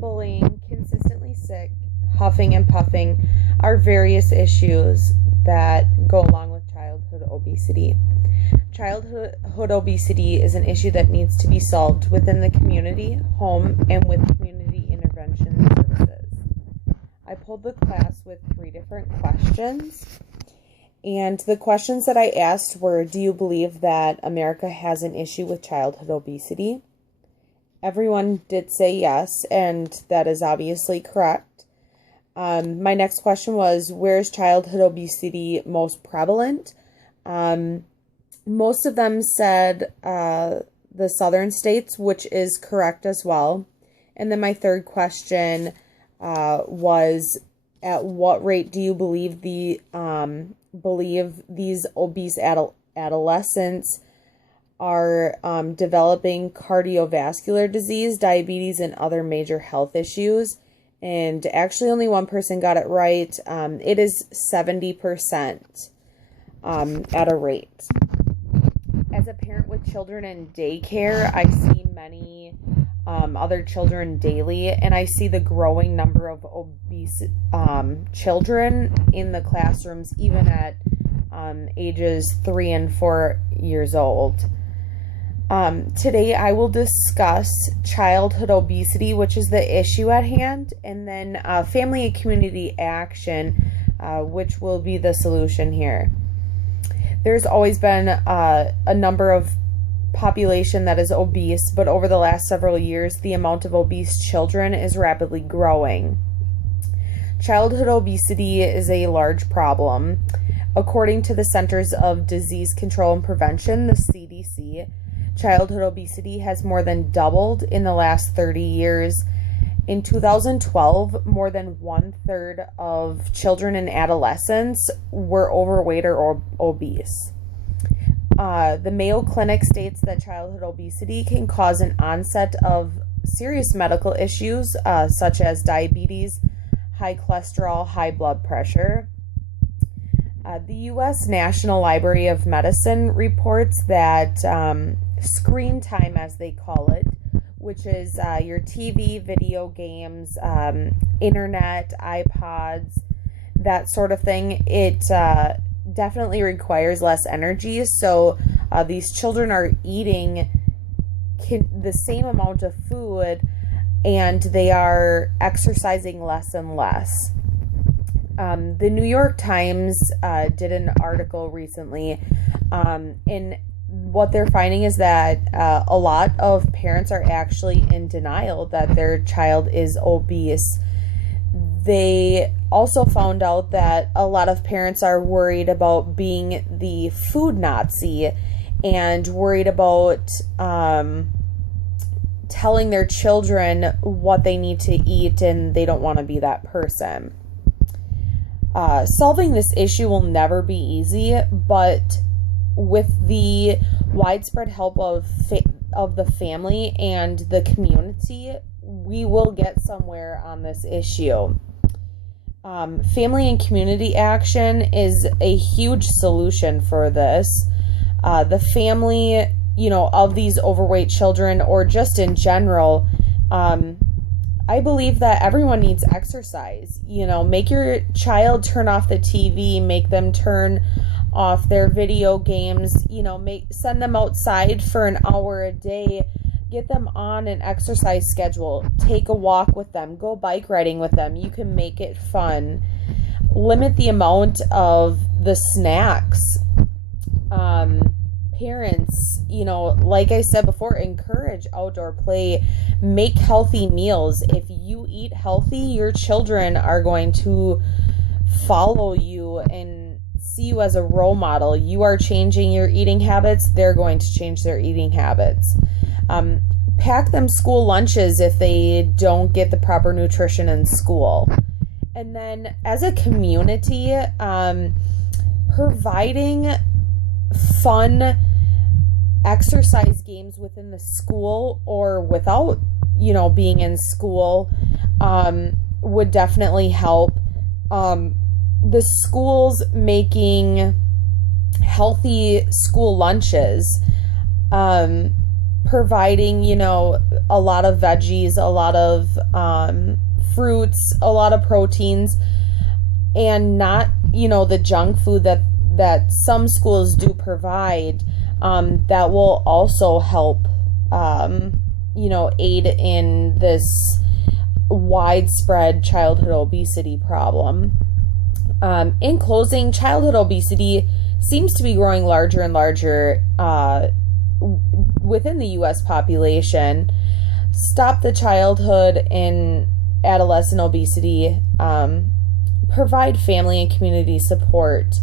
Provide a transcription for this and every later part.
bullying, consistently sick, huffing and puffing are various issues that go along with childhood obesity. Childhood obesity is an issue that needs to be solved within the community, home, and with community intervention services. I pulled the class with 3 different questions, and the questions that I asked were, do you believe that America has an issue with childhood obesity? Everyone did say yes, and that is obviously correct. My next question was, where is childhood obesity most prevalent? Most of them said the southern states, which is correct as well. And then my third question was, at what rate do you believe these obese adolescents are developing cardiovascular disease, diabetes, and other major health issues? And actually only one person got it right. It is 70% at a rate. As a parent with children in daycare, I see many other children daily, and I see the growing number of obese children in the classrooms, even at ages 3 and 4 years old. Today I will discuss childhood obesity, which is the issue at hand, and then family and community action, which will be the solution here. There's always been a number of population that is obese, but over the last several years, the amount of obese children is rapidly growing. Childhood obesity is a large problem. According to the Centers of Disease Control and Prevention, the CDC, childhood obesity has more than doubled in the last 30 years. In 2012, more than 1/3 of children and adolescents were overweight or obese. The Mayo Clinic states that childhood obesity can cause an onset of serious medical issues such as diabetes, high cholesterol, high blood pressure. The U.S. National Library of Medicine reports that screen time, as they call it, which is your TV, video games, internet, iPods, that sort of thing, it definitely requires less energy. So these children are eating the same amount of food, and they are exercising less and less. The New York Times did an article recently, and what they're finding is that a lot of parents are actually in denial that their child is obese. They also found out that a lot of parents are worried about being the food Nazi and worried about telling their children what they need to eat, and they don't want to be that person. Solving this issue will never be easy, but with the widespread help of the family and the community, we will get somewhere on this issue. Family and community action is a huge solution for this. The family, of these overweight children, or just in general, I believe that everyone needs exercise. Make your child turn off the TV, make them turn off their video games, send them outside for an hour a day, get them on an exercise schedule, take a walk with them, go bike riding with them. You can make it fun. Limit the amount of the snacks. Parents, like I said before, encourage outdoor play, make healthy meals. If you eat healthy, your children are going to follow you and see you as a role model. You are changing your eating habits, they're going to change their eating habits. Pack them school lunches if they don't get the proper nutrition in school. And then as a community, providing fun exercise games within the school or without, being in school, would definitely help. The schools making healthy school lunches, providing, a lot of veggies, a lot of fruits, a lot of proteins, and not, the junk food that some schools do provide, that will also help, aid in this widespread childhood obesity problem. In closing, childhood obesity seems to be growing larger and larger within the U.S. population. Stop the childhood and adolescent obesity. Provide family and community support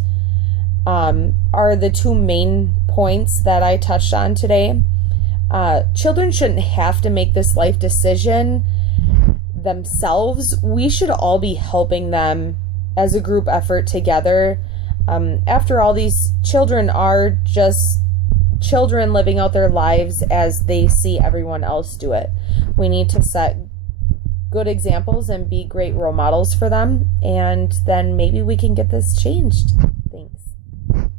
are the two main points that I touched on today. Children shouldn't have to make this life decision themselves. We should all be helping them as a group effort together. After all, these children are just children living out their lives as they see everyone else do it. We need to set good examples and be great role models for them, and then maybe we can get this changed.